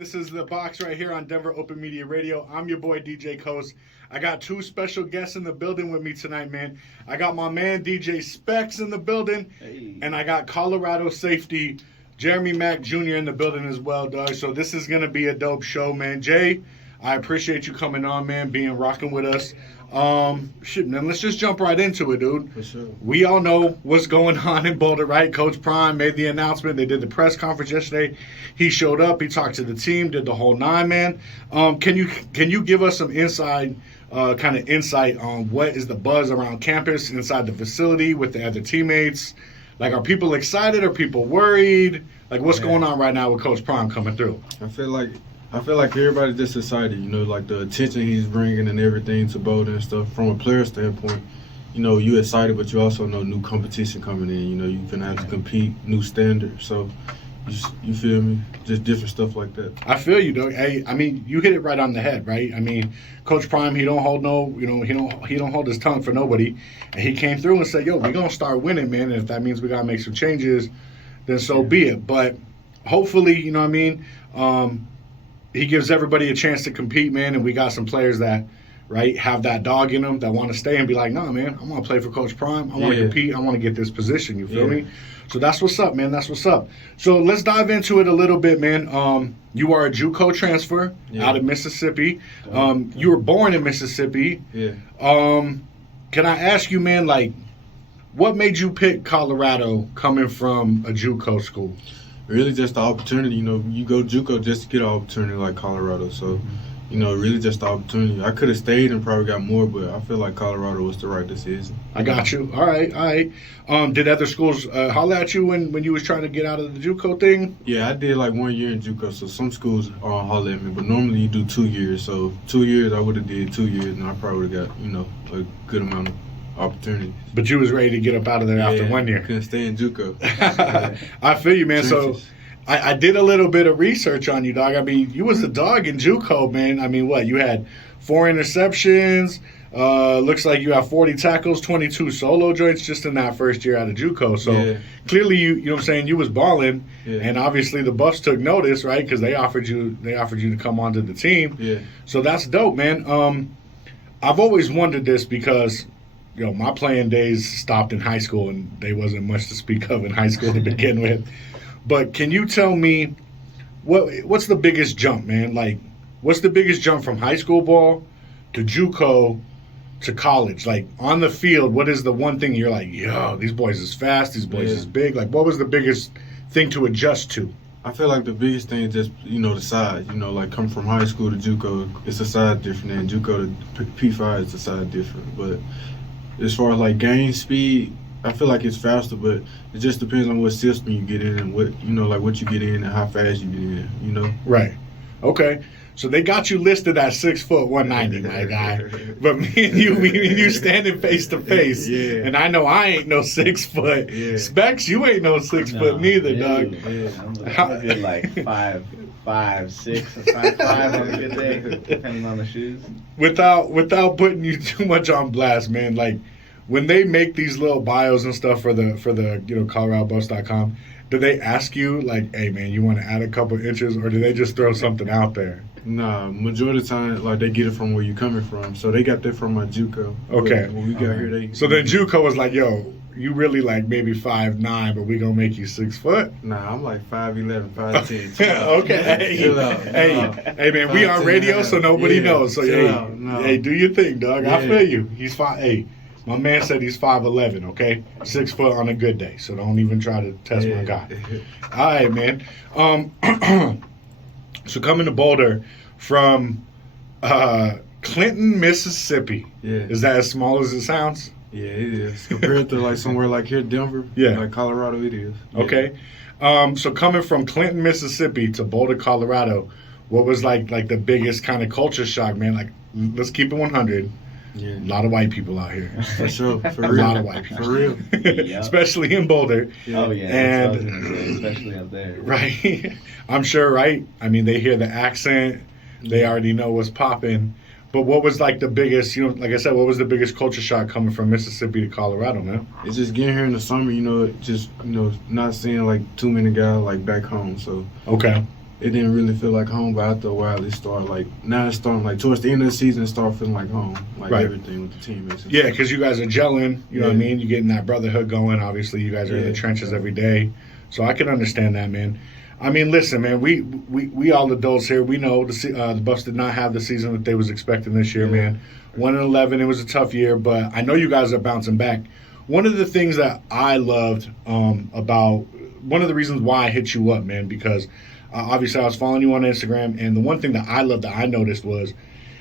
This is The Box right here on Denver Open Media Radio. I'm your boy, DJ Cos. I got two special guests in the building with me tonight, man. I got my man, DJ Specs, in the building. Hey. And I got Colorado safety, Jeremy Mack Jr. in the building as well, Doug. So this is going to be a dope show, man. Jay, I appreciate you coming on, man, rocking with us. Shit, man, let's just jump right into it, dude. For sure. We all know what's going on in Boulder, right? Coach Prime made the announcement. They did the press conference yesterday. He showed up. He talked to the team, did the whole nine, man. Can you give us some insight on what is the buzz around campus, inside the facility with the other teammates? Like, are people excited? Are people worried? Like, what's going on right now with Coach Prime coming through? I feel like everybody's just excited, like the attention he's bringing and everything to Boulder and stuff. From a player standpoint, you excited, but you also know new competition coming in. You're going to have to compete, new standards. So, you feel me? Just different stuff like that. I feel you, Doug. Hey, I mean, you hit it right on the head, right? I mean, Coach Prime, he don't hold he don't hold his tongue for nobody. And he came through and said, yo, we're going to start winning, man. And if that means we got to make some changes, then so be it. But hopefully, he gives everybody a chance to compete, man, and we got some players that, right, have that dog in them that want to stay and be like, nah, man, I want to play for Coach Prime. I want to compete. I want to get this position. You feel me? So that's what's up, man. That's what's up. So let's dive into it a little bit, man. You are a Juco transfer out of Mississippi. You were born in Mississippi. Yeah. Can I ask you, man, like, what made you pick Colorado coming from a Juco school? Really just the opportunity, you go Juco just to get an opportunity like Colorado. So, really just the opportunity. I could have stayed and probably got more, but I feel like Colorado was the right decision. I got you. All right. Did other schools holler at you when you was trying to get out of the Juco thing? Yeah, I did like 1 year in Juco, so some schools holler at me, but normally you do 2 years. So 2 years, I would have did 2 years, and I probably would have got, a good amount of opportunities. But you was ready to get up out of there after 1 year. Couldn't stay in Juco. I feel you, man. So I did a little bit of research on you, dog. I mean, you was a dog in Juco, man. I mean, what? You had 4 interceptions. Looks like you have 40 tackles, 22 solo joints just in that first year out of Juco. So clearly, you know what I'm saying, you was balling, and obviously the Buffs took notice, right? Because they offered you to come onto the team. Yeah. So that's dope, man. I've always wondered this because, my playing days stopped in high school, and they wasn't much to speak of in high school to begin with. But can you tell me what's the biggest jump, man? Like, what's the biggest jump from high school ball to Juco to college? Like, on the field, what is the one thing you're like, yo, these boys is fast, these boys is big? Like, what was the biggest thing to adjust to? I feel like the biggest thing is just, the size. Like coming from high school to Juco, it's a side different. And Juco to P5 is a side different. But as far as like game speed, I feel like it's faster, but it just depends on what system you get in and what what you get in and how fast you get in, Right. Okay. So they got you listed at 6 foot 190, my guy. But me and you standing face to face. Yeah. And I know I ain't no 6 foot. Yeah. Specs, you ain't no 6 foot neither, dog. Yeah, I'm good like 5'6" or 5'5" on a good day, depending on the shoes. Without putting you too much on blast, man, like, when they make these little bios and stuff for the ColoradoBuffs.com, do they ask you, like, hey, man, you want to add a couple inches, or do they just throw something out there? Nah, majority of the time, like, they get it from where you coming from. So they got that from my Juco. Okay. When we got here, So then Juco was like, yo, you really like maybe 5'9", but we going to make you 6 foot? Nah, I'm like 5'11", 5'10". Okay. Hey, man, we on radio, so nobody knows. So, hey, do your thing, dog. I feel you. He's fine. Hey. My man said he's 5'11", okay? 6 foot on a good day, so don't even try to test my guy. All right, man. So coming to Boulder from Clinton, Mississippi. Yeah. Is that as small as it sounds? Yeah, it is. Compared to like somewhere like here, Denver, like Colorado, it is. Yeah. Okay. So coming from Clinton, Mississippi to Boulder, Colorado, what was like the biggest kind of culture shock, man? Like, let's keep it 100. Yeah. A lot of white people out here. For sure. For real. A lot of white people. For real. Especially in Boulder. Yeah. Oh, yeah. And especially up there. Right. I'm sure, right? I mean, they hear the accent. They already know what's popping. But what was like the biggest, like I said, what was the biggest culture shock coming from Mississippi to Colorado, man? It's just getting here in the summer, not seeing like too many guys like back home. So, okay. it didn't really feel like home. But after a while, it started now it's starting towards the end of the season, it started feeling like home, Right. everything with the teammates. Yeah, because you guys are gelling. You know what I mean? You're getting that brotherhood going. Obviously, you guys are in the trenches every day, so I can understand that, man. I mean, listen, man. We all adults here. We know the Buffs did not have the season that they was expecting this year, man. 1-11. It was a tough year, but I know you guys are bouncing back. One of the things that I loved about one of the reasons why I hit you up, man, because obviously I was following you on Instagram, and the one thing that I loved that I noticed was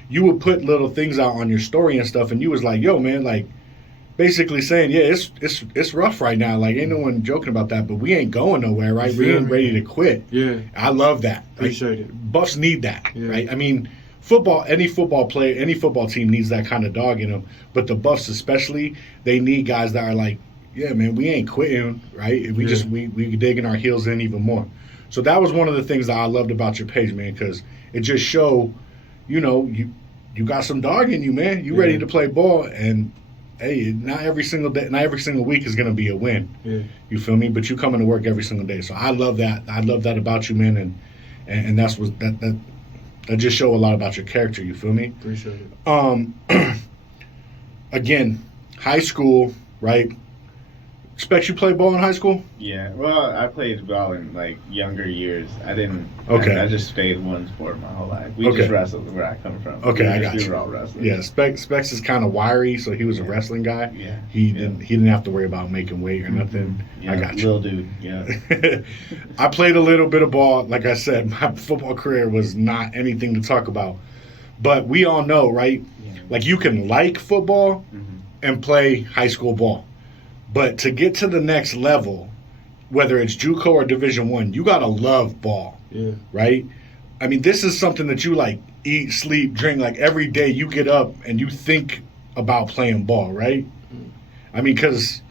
you would put little things out on your story and stuff, and you was like, yo, man, like basically saying, yeah, it's rough right now. Like, ain't no one joking about that, but we ain't going nowhere, right? We ain't ready to quit. Yeah. I love that. Appreciate it. Buffs need that, right? I mean, any football player, any football team needs that kind of dog in them, but the Buffs especially, they need guys that are like, yeah, man, we ain't quitting, right? We digging our heels in even more. So that was one of the things that I loved about your page, man, because it just showed, you got some dog in you, man. You ready to play ball, and hey, not every single day, not every single week is gonna be a win. Yeah. You feel me? But you coming to work every single day. So I love that. I love that about you, man, and that's what that just show a lot about your character. You feel me? Appreciate it. Again, high school, right? Expect you play ball in high school? Yeah. Well, I played ball in younger years. I didn't. Okay. I just stayed one sport my whole life. We just wrestled where I come from. Okay, I got you. We were all wrestling. Yeah, Specs is kind of wiry, so he was a wrestling guy. Yeah. He didn't have to worry about making weight or nothing. Yeah, I got you. Little dude. Yeah. I played a little bit of ball. Like I said, my football career was not anything to talk about. But we all know, right? Yeah. Like you can like football and play high school ball. But to get to the next level, whether it's Juco or Division I, you gotta love ball, right? I mean, this is something that you eat, sleep, drink. Like every day, you get up and you think about playing ball, right? I mean, because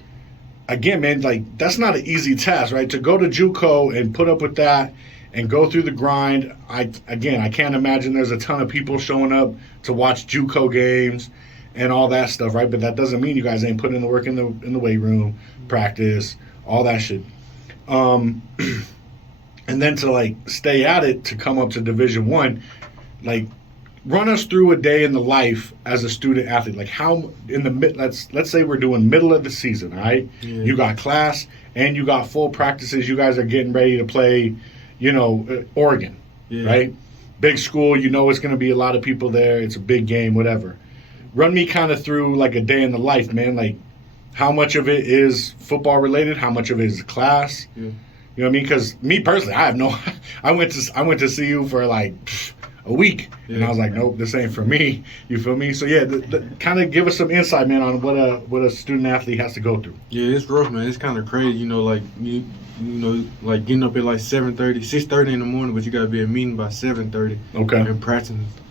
again, man, that's not an easy task, right? To go to Juco and put up with that and go through the grind. I can't imagine there's a ton of people showing up to watch Juco games and all that stuff, right? But that doesn't mean you guys ain't putting in the work in the weight room, practice, all that shit. And then to stay at it to come up to Division I, run us through a day in the life as a student athlete. Like how in the let's say we're doing middle of the season, all right? Yeah. You got class and you got full practices. You guys are getting ready to play, Oregon, right? Big school. It's going to be a lot of people there. It's a big game, whatever. Run me kind of through a day in the life, man. How much of it is football related? How much of it is class? Yeah. You know what I mean? Because me personally, I have no. I went to see you for a week, and I was like, nope, this ain't for me. You feel me? So yeah, kind of give us some insight, man, on what a student athlete has to go through. Yeah, it's rough, man. It's kind of crazy, getting up at 7:30, 6:30 in the morning, but you got to be at meeting by 7:30. Okay. And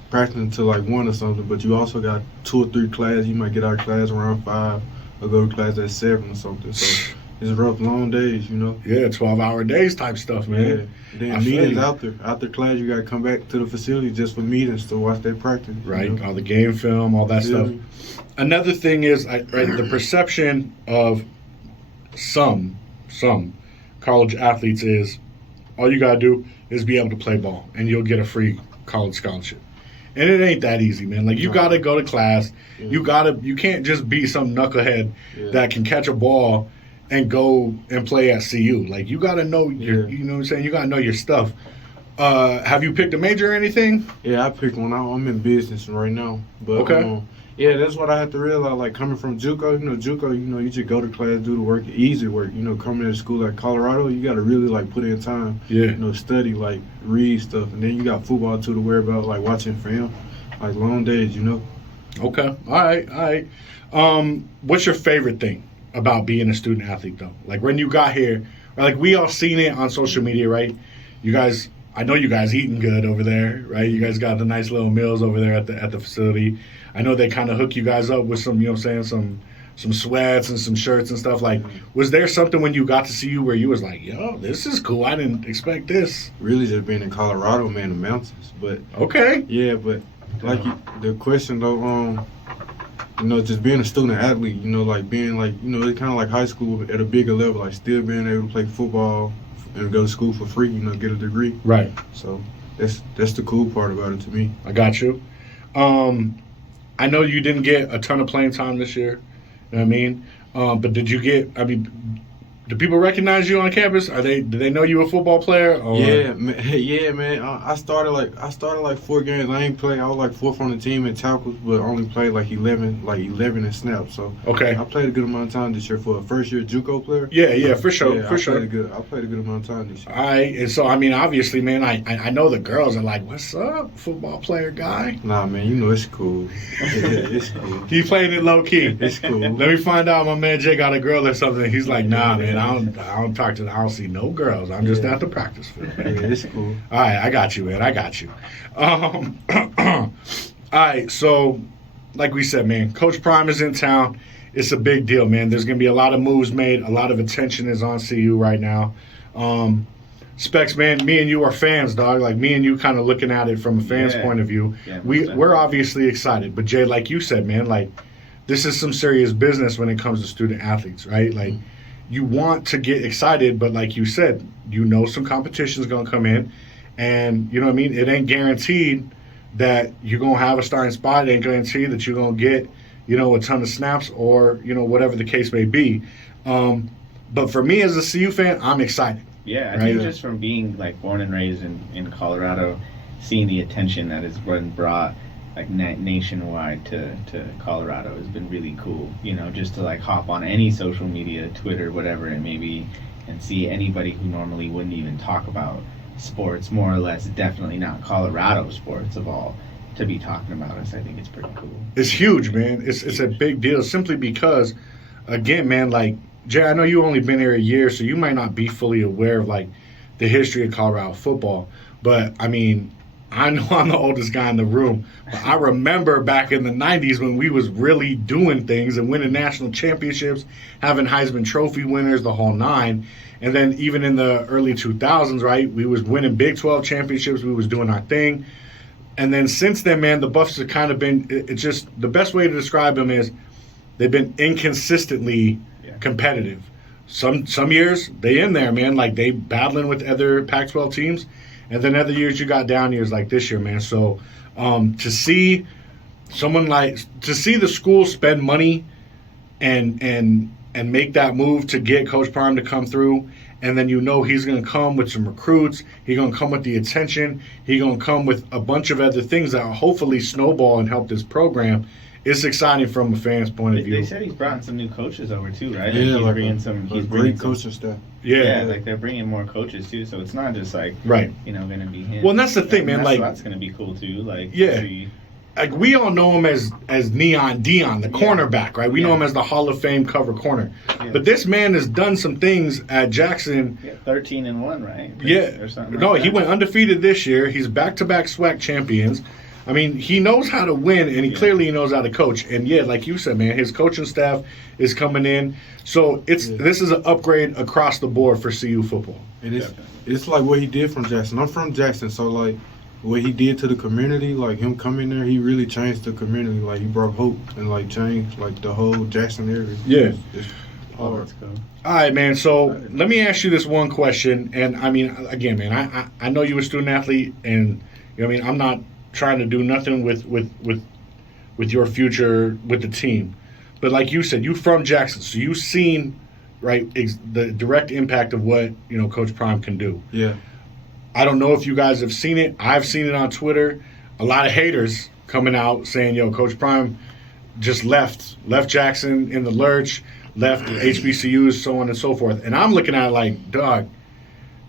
practicing to 1 or something, but you also got 2 or 3 classes. You might get out of class around 5 or go to class at 7 or something. So it's rough, long days, Yeah, 12-hour days type stuff, man. Yeah. Then meetings after class, you got to come back to the facility just for meetings to watch that practice. Right, all the game film, all that stuff. Another thing is the perception of some college athletes is all you got to do is be able to play ball and you'll get a free college scholarship. And it ain't that easy, man. You got to go to class. Yeah. You can't just be some knucklehead that can catch a ball and go and play at CU. You got to know your, you know what I'm saying? You got to know your stuff. Have you picked a major or anything? Yeah, I picked one. I'm in business right now. But, okay. That's what I had to realize. Coming from Juco, you just go to class, do the work, easy work. Coming to school at Colorado, you got to really put in time. Yeah. Study, read stuff, and then you got football too to worry about, watching film, long days. Okay. All right. What's your favorite thing about being a student athlete though? When you got here, we all seen it on social media, right? You guys. I know you guys eating good over there, right? You guys got the nice little meals over there at the facility. I know they kind of hook you guys up with some, some sweats and some shirts and stuff. Was there something when you got to see you where you was like, yo, this is cool. I didn't expect this. Really just being in Colorado, man, the mountains. But okay. Yeah, but the question though, just being a student athlete, like being like, it's kind of like high school at a bigger level, like still being able to play football and go to school for free, get a degree. Right. So that's the cool part about it to me. I got you. I know you didn't get a ton of playing time this year. You know what I mean? But did you get? I mean, do people recognize you on campus? Do they know you a football player? Or? Yeah, man. I started like 4 games. I ain't play. I was like 4th on the team in tackles, but only played like 11 in snaps. So okay, I played a good amount of time this year for a first year Juco player. Yeah, for sure, yeah, for sure. I played a good amount of time this year. And so I mean, obviously, man, I know the girls are like, "What's up, football player guy?" Nah, man, it's cool. It's cool. He playing it low key. It's cool. Let me find out my man Jay got a girl or something. He's like, "Nah, man, I don't talk to. I don't see no girls. I'm just at the practice field." Yeah, it's cool. All right, I got you, man. I got you. All right, so like we said, man, Coach Prime is in town. It's a big deal, man. There's going to be a lot of moves made. A lot of attention is on CU right now. Specs, man, me and you are fans, dog. Like, me and you kind of looking at it from a fan's point of view. Yeah, we're obviously excited. But, Jay, like you said, man, like, this is some serious business when it comes to student athletes, right? Like, you want to get excited, but like you said, some competition is going to come in. And, you know what I mean? It ain't guaranteed that you're going to have a starting spot. It ain't guaranteed that you're going to get, a ton of snaps or, whatever the case may be. But for me as a CU fan, I'm excited. Yeah, I think just from being, like, born and raised in Colorado, seeing the attention that has been brought, like, nationwide to Colorado has been really cool. Just to, like, hop on any social media, Twitter, whatever it may be, and see anybody who normally wouldn't even talk about sports, more or less, definitely not Colorado sports of all, to be talking about us. I think it's pretty cool. It's huge, man. It's a big deal simply because, again, man, like, Jay, I know you only been here a year, so you might not be fully aware of, like, the history of Colorado football. But, I mean, I know I'm the oldest guy in the room, but I remember back in the 90s when we was really doing things and winning national championships, having Heisman Trophy winners, the whole nine. And then even in the early 2000s, right, we was winning Big 12 championships. We was doing our thing. And then since then, man, the Buffs have kind of been, it's just, the best way to describe them is they've been inconsistently competitive. Some years, they in there, man, like they battling with other Pac-12 teams. And then other years you got down years like this year, man. So to see the school spend money and make that move to get Coach Prime to come through, and then he's going to come with some recruits. He's going to come with the attention. He's going to come with a bunch of other things that will hopefully snowball and help this program. It's exciting from a fan's point of view. They said he's brought some new coaches over too, right? Yeah, like he's bringing coaching staff. Yeah, like they're bringing more coaches too, so it's not just like going to be him. Well, and that's the thing, man. That's going to be cool too. Like like we all know him as Neon Dion, the cornerback, right? We know him as the Hall of Fame cover corner. Yeah. But this man has done some things at Jackson. 13-1, right? Or something. No, he went undefeated this year. He's back-to-back SWAC champions. I mean, he knows how to win, and he clearly knows how to coach. And, like you said, man, his coaching staff is coming in. So this is an upgrade across the board for CU football. And it's like what he did from Jackson. I'm from Jackson, so, like, what he did to the community, like him coming there, he really changed the community. Like, he brought hope and, like, changed, like, the whole Jackson area. Yeah. That's cool. All right, man. So let me ask you this one question. And, I mean, again, man, I know you're a student athlete, and, I'm not trying to do nothing with your future with the team. But like you said, you from Jackson, so you've seen, right, the direct impact of what, Coach Prime can do. Yeah. I don't know if you guys have seen it. I've seen it on Twitter. A lot of haters coming out saying, Coach Prime just left Jackson in the lurch, left HBCUs, so on and so forth. And I'm looking at it like, dog,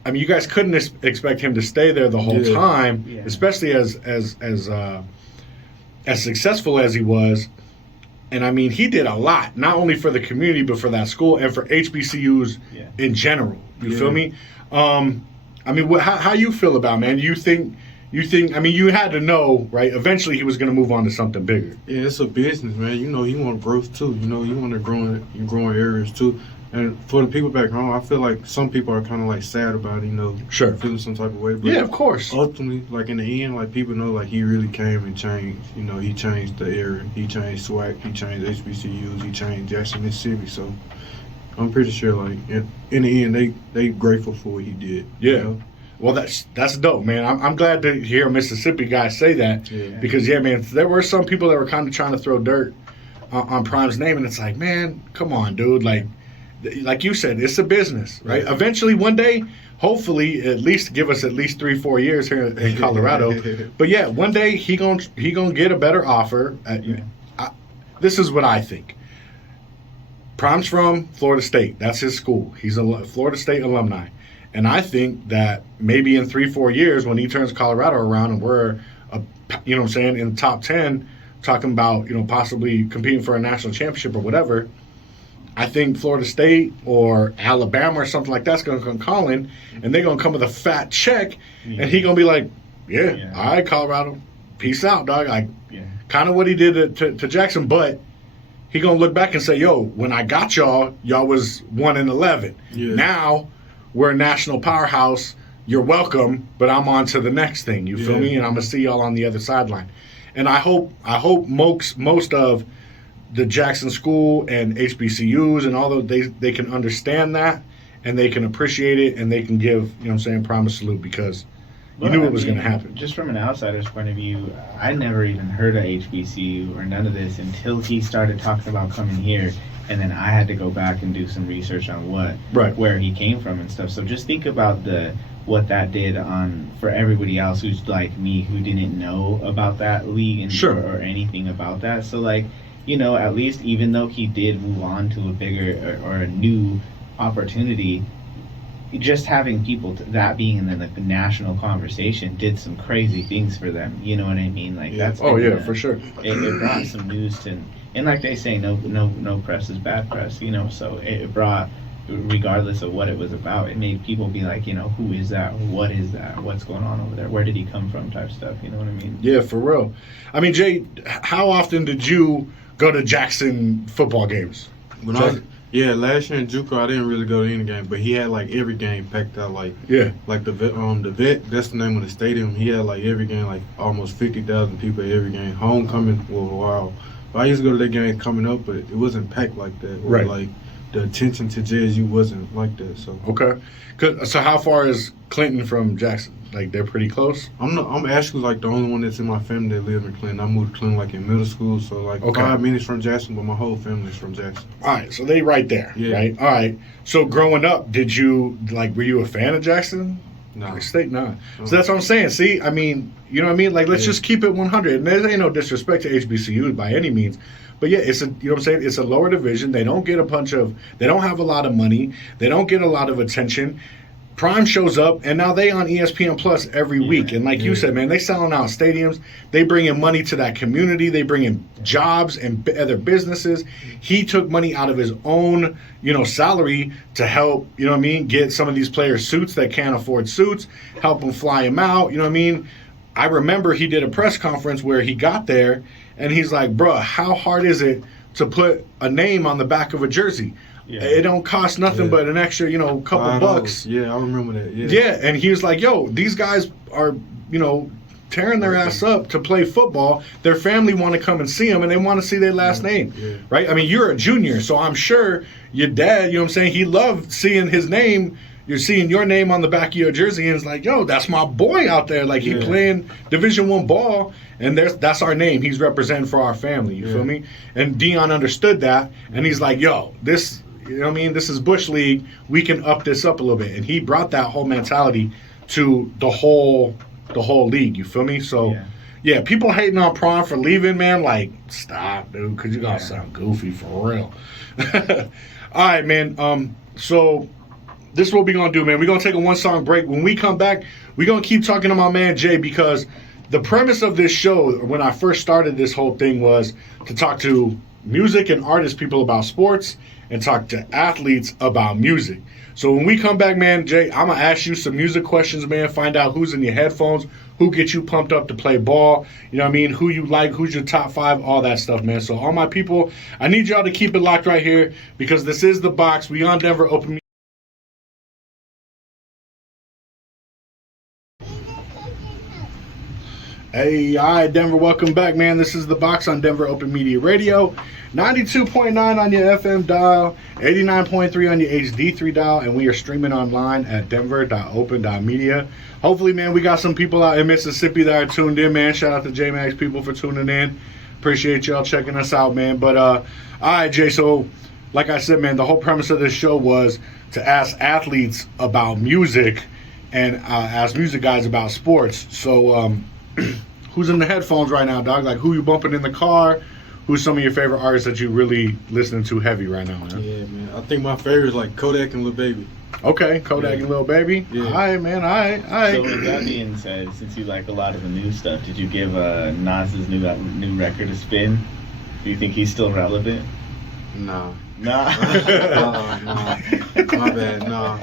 I mean, you guys couldn't expect him to stay there the whole time, especially as successful as he was. And, I mean, he did a lot, not only for the community, but for that school and for HBCUs in general. You feel me? I mean, how you feel about it, man? You think? I mean, you had to know, right? Eventually, he was going to move on to something bigger. Yeah, it's a business, man. You want growth too. You want to grow in areas too. And for the people back home, I feel like some people are kind of like sad about it, Sure. feeling some type of way. But Yeah, of course. ultimately, like in the end, like people know, like he really came and changed. He changed the era. He changed SWAC. He changed HBCUs. He changed Jackson, Mississippi. So I'm pretty sure, like in the end, they grateful for what he did. Yeah. Well, that's dope, man. I'm glad to hear a Mississippi guy say that because, man, there were some people that were kind of trying to throw dirt on Prime's name, and it's like, man, come on, dude. Like you said, it's a business, right? Yeah. Eventually, one day, hopefully, at least give us at least 3-4 years here in Colorado. But yeah, one day he gonna get a better offer. This is what I think. Prime's from Florida State. That's his school. He's a Florida State alumni. And I think that maybe in 3-4 years, when he turns Colorado around and we're, in the top 10, talking about, possibly competing for a national championship or whatever, I think Florida State or Alabama or something like that's going to come calling, and they're going to come with a fat check, and he's going to be like, all right, Colorado, peace out, dog. Kind of what he did to Jackson, but he going to look back and say, yo, when I got y'all was 1-11. Yeah. Now we're a national powerhouse. You're welcome, but I'm on to the next thing. You feel me? And I'm going to see y'all on the other sideline. And I hope most of the Jackson School and HBCUs and all those, they can understand that and they can appreciate it and they can give, Prime a salute because you knew it was going to happen. Just from an outsider's point of view, I never even heard of HBCU or none of this until he started talking about coming here. And then I had to go back and do some research on where he came from and stuff. So just think about what that did for everybody else who's like me who didn't know about that league and or anything about that. So at least even though he did move on to a bigger or a new opportunity, just having people that being in the national conversation did some crazy things for them. You know what I mean? That's for sure. It brought some news to, and like they say, no press is bad press. So it brought, regardless of what it was about, it made people be like, who is that? What is that? What's going on over there? Where did he come from? Type stuff. You know what I mean? Yeah, for real. I mean, Jay, how often did you go to Jackson football games? Last year in Juco, I didn't really go to any game, but he had every game packed out. Like the vet, that's the name of the stadium. He had every game, almost 50,000 people at every game. Homecoming was wild. But I used to go to that game coming up, but it wasn't packed like that. Or the attention to JSU wasn't like that. So okay. So how far is Clinton from Jackson? They're pretty close? I'm actually the only one that's in my family that live in Clinton. I moved to Clinton in middle school, so 5 minutes from Jackson, but my whole family's from Jackson. All right, so they right there, right? All right. So growing up, did you were you a fan of Jackson? No. State, no. So that's what I'm saying. See, I mean, you know what I mean? Let's just keep it 100. And there ain't no disrespect to HBCUs by any means. But yeah, it's it's a lower division. They don't get they don't have a lot of money. They don't get a lot of attention. Prime shows up, and now they on ESPN Plus every week. And like you said, man, they selling out stadiums. They bring in money to that community. They bring in jobs and other businesses. He took money out of his own, salary to help, get some of these players suits that can't afford suits, help them fly them out. You know what I mean? I remember he did a press conference where he got there, and he's like, bruh, how hard is it to put a name on the back of a jersey? Yeah. It don't cost nothing but an extra, couple bucks. Yeah, I remember that. Yeah, and he was like, yo, these guys are, tearing their ass up to play football. Their family want to come and see them, and they want to see their last name, right? I mean, you're a junior, so I'm sure your dad, he loved seeing his name. You're seeing your name on the back of your jersey, and it's like, yo, that's my boy out there. He playing Division I ball, and that's our name. He's representing for our family. You feel me? And Dion understood that, and he's like, yo, this... this is Bush League. We can up this up a little bit. And he brought that whole mentality to the whole league. You feel me? So, yeah, people hating on Prime for leaving, man, stop, dude, because you got to sound goofy for real. All right, man. So this is what we're going to do, man. We're going to take a one-song break. When we come back, we're going to keep talking to my man Jay because the premise of this show, when I first started this whole thing, was to talk to music and artist people about sports and talk to athletes about music. So when we come back, man, Jay, I'm going to ask you some music questions, man, find out who's in your headphones, who gets you pumped up to play ball. You know what I mean? Who you like, who's your top 5, all that stuff, man. So all my people, I need y'all to keep it locked right here because this is The Box. We on Denver Open. Hey, all right, Denver, welcome back, man. This is The Box on Denver Open Media Radio. 92.9 on your FM dial, 89.3 on your HD3 dial, and we are streaming online at denver.open.media. Hopefully, man, we got some people out in Mississippi that are tuned in, man. Shout out to J-Max people for tuning in. Appreciate y'all checking us out, man. But, all right, Jay, so like I said, man, the whole premise of this show was to ask athletes about music and ask music guys about sports. So, who's in the headphones right now, dog? Like, who you bumping in the car? Who's some of your favorite artists that you really listening to heavy right now, man? Yeah, man. I think my favorite is like Kodak and Lil Baby. Okay, Kodak and Lil Baby. Yeah. All right, man. All right. So with that being said, since you like a lot of the new stuff, did you give Nas's new record a spin? Do you think he's still relevant? Nah. Nah. Nah. My bad. Nah.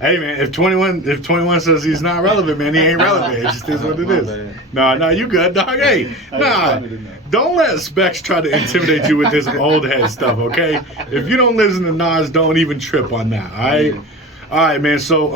Hey, man, if 21 says he's not relevant, man, he ain't relevant. It just is what it My is. bad. No, you good, dog. Hey, nah. Don't let Specs try to intimidate you with this old head stuff, okay? If you don't listen to Nas, don't even trip on that, all right? Yeah. All right, man. So,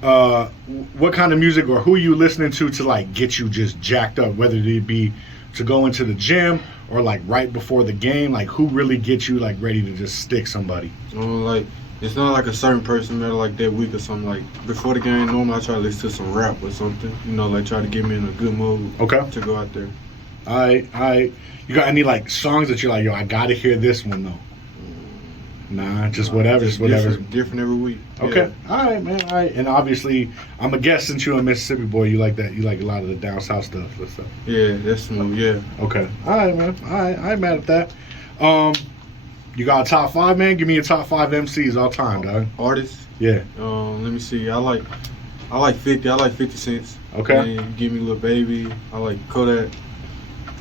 what kind of music or who are you listening to like get you just jacked up, whether it be to go into the gym or like right before the game? Like, who really gets you like ready to just stick somebody? Like, it's not like a certain person that like that week or something. Like, before the game, normally I try to listen to some rap or something. You know, like try to get me in a good mood to go out there. All right. You got any like songs that you're like, yo, I gotta hear this one though? Nah, just whatever. Different every week. Okay. Yeah. All right, man. All right. And obviously, I'm a guess since you're a Mississippi boy, you like that. You like a lot of the down south stuff. Yeah, that's smooth. Yeah. Okay. All right, man. All right. I ain't mad at that. You got a top 5, man? Give me your top 5 MCs all time, dog. Artists? Yeah. Let me see. I like 50. I like 50 Cents. Okay. And give me Lil Baby. I like Kodak.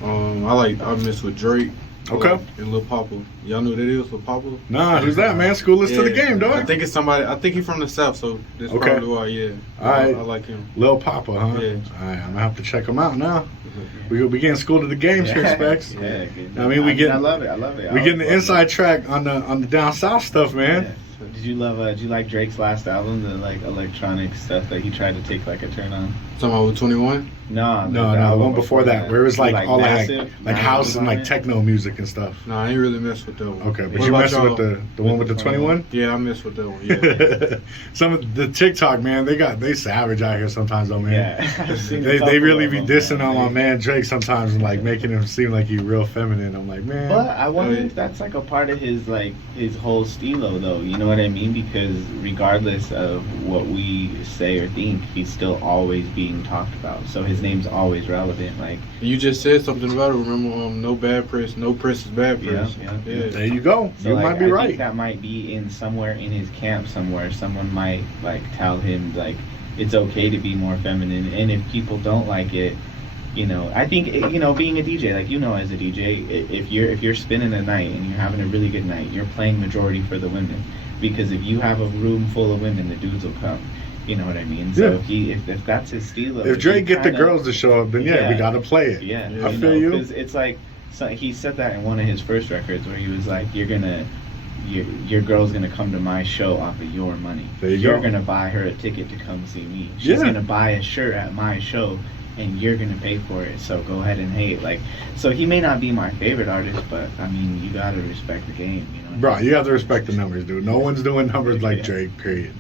I mess with Drake. Okay. And Lil Papa. Y'all know who that is, Lil Papa? Nah, who's that, man? School us to the game, dog. I think it's somebody. I think he's from the South, so that's Okay. probably why. Yeah. All right. I like him. Lil Papa, huh? Yeah. All right, I'm gonna have to check him out now. We getting school to the games here, Specs. Yeah. I mean, I love it. We getting the inside track on the down south stuff, man. Yeah. So did you like Drake's last album, the like electronic stuff that he tried to take like a turn on? Talking about with 21? No, the one before that, where it was like all Massive, like house and like techno music and stuff. No, I ain't really mess with that one. Okay, but What you about messing with y'all? the one with the 21? Yeah, I mess with that one. Yeah. Some of the TikTok, man, they savage out here sometimes though, man. Yeah. I've seen a They couple really of be them, dissing man. on my man Drake sometimes and like making him seem like he's real feminine. I'm like, man. But I wonder if that's like a part of his whole stilo though, you know what I mean? Because regardless of what we say or think, he's still always being talked about. So his name's always relevant. Like, You just said something about it. Remember, no bad press. No press is bad press. Yeah. There you go. so You like, might be I right. think that might be in somewhere in his camp somewhere. Someone might like tell him like it's okay to be more feminine, and if people don't like it, you know, I think being a DJ, like as a DJ, if you're spinning a night and you're having a really good night, you're playing majority for the women, because if you have a room full of women, the dudes will come. You know what I mean? So if that's his stilo, If Drake get the girls to show up, then we gotta play it. Yeah, I feel you. Because it's like, so he said that in one of his first records where he was like, your girl's gonna come to my show off of your money. There you You're go. gonna buy her a ticket to come see me. She's gonna buy a shirt at my show, and you're gonna pay for it. So go ahead and hate. Like, so he may not be my favorite artist, but I mean, you gotta respect the game. You know. Bro, you have to respect the numbers, dude. No one's doing numbers like Drake, period.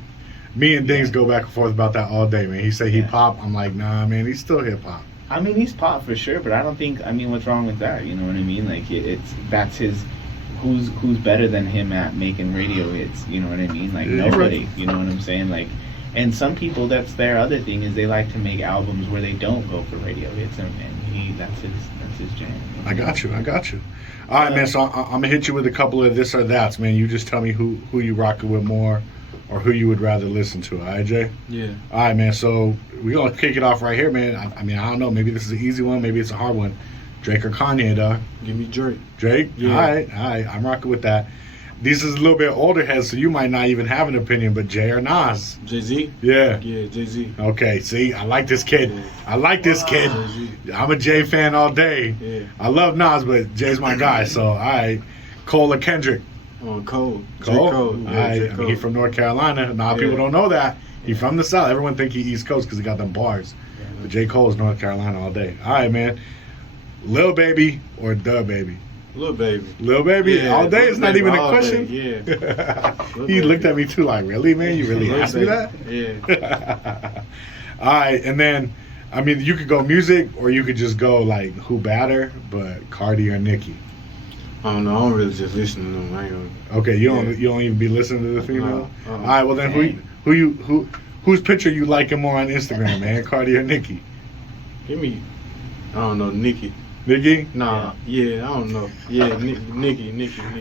Me and Dings go back and forth about that all day, man. He say he pop. I'm like, nah, man, he's still hip hop. I mean, he's pop for sure, but I don't think. I mean, what's wrong with that? You know what I mean? Like, that's his. Who's better than him at making radio hits? You know what I mean? Like, nobody. Right. You know what I'm saying? Like, and some people, that's their other thing, is they like to make albums where they don't go for radio hits, and that's his jam. You know? I got you. All right, man. So I'm gonna hit you with a couple of this or that's, man. You just tell me who you rocking with more, or who you would rather listen to. All right, Jay? Yeah. All right, man. So we're going to kick it off right here, man. I mean, I don't know. Maybe this is an easy one. Maybe it's a hard one. Drake or Kanye, dog? Give me Drake. Drake? Yeah. All right. I'm rocking with that. This is a little bit older heads, so you might not even have an opinion, but Jay or Nas? Jay-Z? Yeah. Yeah, Jay-Z. Okay, see, I like this kid. Yeah. I like this kid. Jay-Z. I'm a Jay fan all day. Yeah. I love Nas, but Jay's my guy, so all right. Cole or Kendrick? Cole. Cole? J. Cole. Yeah, All right. J. I mean, Cole. he's from North Carolina. A lot of people don't know that. He's from the South. Everyone think he East Coast because he got them bars. But J. Cole is North Carolina all day. All right, man. Lil Baby or Da Baby? Lil Baby. Lil Baby Yeah, all day? Lil It's not Baby even a all question? day, yeah. Lil He Baby. looked at me too like, really, man? You really Lil asked me Baby. that? Yeah. All right, and then, I mean, you could go music or you could just go like who better, but Cardi or Nicki. I don't know. I don't really just listen to them. I ain't gonna. Okay, you don't even be listening to the female. No, All right, well then whose picture you liking more on Instagram, man? Cardi or Nicki? Give me. I don't know. Nicki. Nicki? Nah. Yeah. I don't know. Yeah. Nicki.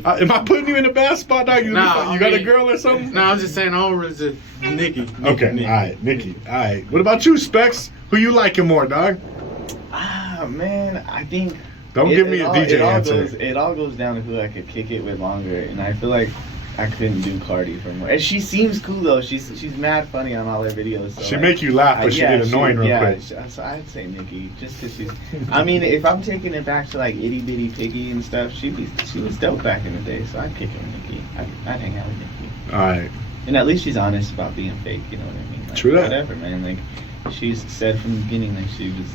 Am I putting you in a bad spot, dog? You Nah, got I a mean- girl or something? Nah, I'm just saying. I don't really just Nicki. Okay, all right, Nicki. All right. What about you, Specs? Who you liking more, dog? Ah, man, I think. Don't give me a DJ answer. It all goes down to who I could kick it with longer, and I feel like I couldn't do Cardi for more. And she seems cool though. She's mad funny on all her videos. So She make you laugh, but she get annoying real quick. So I'd say Nicki, just because she's. I mean, if I'm taking it back to like Itty Bitty Piggy and stuff, she was dope back in the day. So I'd kick it with Nicki. I'd hang out with Nicki. All right. And at least she's honest about being fake. You know what I mean? Like, True that. Whatever, man. Like she's said from the beginning, like she was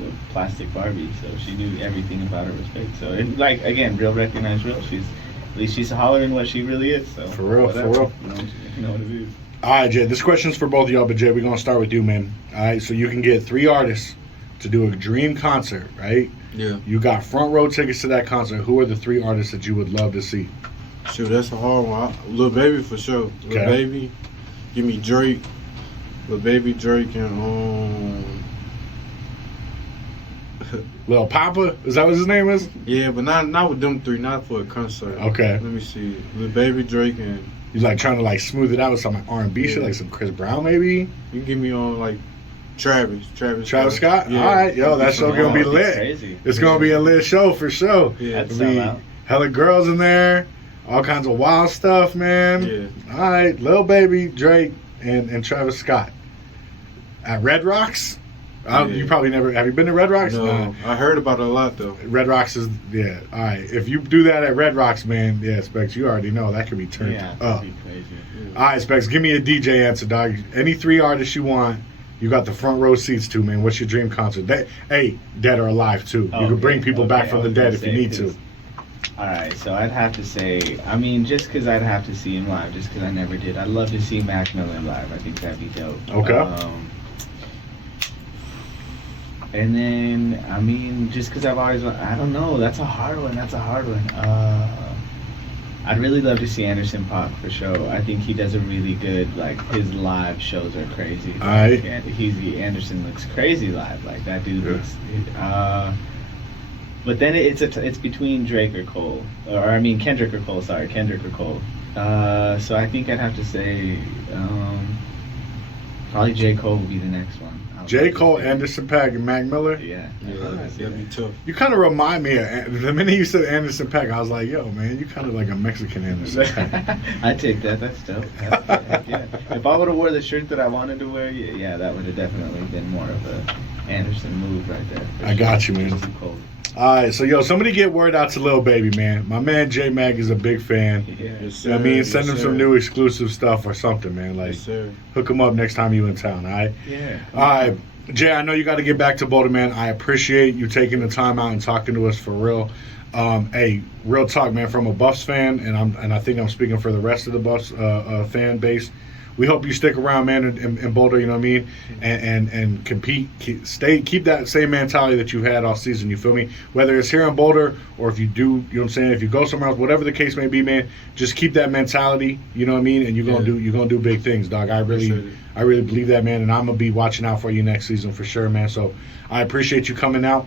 a plastic Barbie, so she knew everything about her was fake. So it, like again, real recognize real. At least she's hollering what she really is. So For real, whatever. for real. You know what it is. All right, Jay. This question's for both of y'all, but Jay, we're gonna start with you, man. All right, so you can get 3 artists to do a dream concert, right? Yeah. You got front row tickets to that concert. Who are the 3 artists that you would love to see? Shoot, that's a hard one. Lil Baby for sure. Lil Okay. Baby. Give me Drake. Lil Baby, Drake, and Lil Papa? Is that what his name is? yeah, but not with them 3. Not for a concert. Okay. Let me see. Lil Baby, Drake, and He's like trying to like smooth it out with some like R&B shit, Yeah. like some Chris Brown maybe. you can give me on like Travis Scott? Yeah. All right, yo, that show gonna be That'd be lit. crazy. It's gonna be a lit show for sure. Yeah. That's It'll be sell out. hella girls in there, all kinds of wild stuff, man. Yeah. All right, Lil Baby, Drake, and Travis Scott at Red Rocks. Yeah. You probably never have you been to Red Rocks? No, I heard about it a lot though. Red Rocks is yeah. All right, if you do that at Red Rocks, man, yeah, Specs, you already know that could be turned Yeah, up. that'd be crazy. All right, Specs, give me a DJ answer, dog. Any 3 artists you want, you got the front row seats to, man. What's your dream concert? Hey, dead or alive too. You can bring people back from the dead if you need to. All right, so I'd have to say, I mean, just because I'd have to see him live, just because I never did. I'd love to see Mac Miller live. I think that'd be dope. Okay. And then, I mean, just because I've always, I don't know. That's a hard one. I'd really love to see Anderson .Paak for sure. I think he does a really good, like, his live shows are crazy. Aight. Anderson looks crazy live. Like, that dude Yeah. looks, but then it's between Drake or Cole. Kendrick or Cole, sorry. Kendrick or Cole. So I think I'd have to say, probably J. Cole would be the next one. J. Cole, Anderson .Paak, and Mac Miller. Yeah. Yeah, that'd be tough. You kind of remind me of the minute you said Anderson .Paak, I was like, yo, man, you kind of like a Mexican Anderson .Paak. I take that. That's dope. Yeah. If I would have wore the shirt that I wanted to wear, yeah, that would have definitely been more of a Anderson move right there. for I sure. got you, man. Just too cold. All right, so yo, somebody get word out to Lil Baby, man. My man J Mag is a big fan. Yeah. Yes, You know what I mean, yes, send him sir. some new exclusive stuff or something, man. Like, Yes, sir. hook him up next time you in town, all right? Yeah. All right, Jay, I know you got to get back to Boulder, man. I appreciate you taking the time out and talking to us for real. Hey, real talk, man, from a Buffs fan, and I think I'm speaking for the rest of the Buffs fan base. We hope you stick around, man, in Boulder, you know what I mean, and compete, keep that same mentality that you've had all season, you feel me? Whether it's here in Boulder or if you do, you know what I'm saying, if you go somewhere else, whatever the case may be, man, just keep that mentality, you know what I mean, and you're gonna do big things, dog. I really believe that, man, and I'm gonna be watching out for you next season for sure, man. So I appreciate you coming out.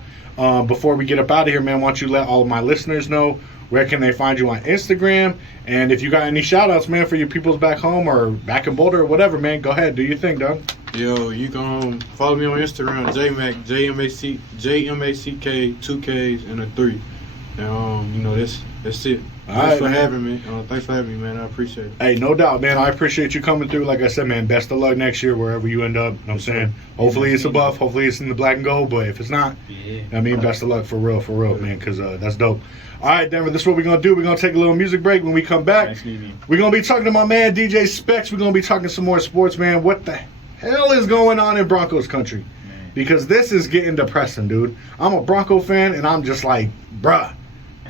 Before we get up out of here, man, why don't you let all of my listeners know where can they find you on Instagram? And if you got any shout-outs, man, for your peoples back home or back in Boulder or whatever, man, go ahead. Do your thing, dog. Yo, you can follow me on Instagram, JMack, JMACK, 2 Ks and a 3. And, that's That's it. All Thanks right, for man. having me. Thanks for having me, man. I appreciate it. Hey, no doubt, man. I appreciate you coming through. Like I said, man, best of luck next year wherever you end up. You know what I'm saying? Hopefully it's a buff. Hopefully it's in the black and gold. But if it's not, I mean, best of luck for real, man, because that's dope. All right, Denver, this is what we're going to do. We're going to take a little music break. When we come back, we're going to be talking to my man, DJ Specs. We're going to be talking some more sports, man. What the hell is going on in Broncos country? Because this is getting depressing, dude. I'm a Bronco fan, and I'm just like, bruh,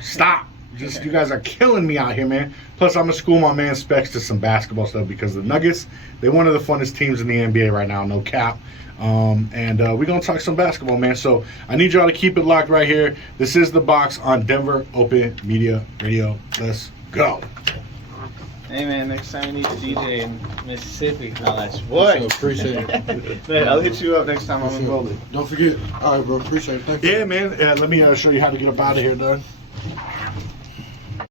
stop. Just you guys are killing me out here, man. Plus, I'm going to school my man Specs to some basketball stuff because the Nuggets, they're one of the funnest teams in the NBA right now, no cap. And we're going to talk some basketball, man. So I need y'all to keep it locked right here. This is The Box on Denver Open Media Radio. Let's go. Hey, man, next time you need a DJ in Mississippi, holla at your boy. Appreciate it. Man, I'll hit you up next time I'm in Boulder. Don't forget. All right, bro. Appreciate it. Thank you. Yeah, man. Let me show you how to get up out of here, dog.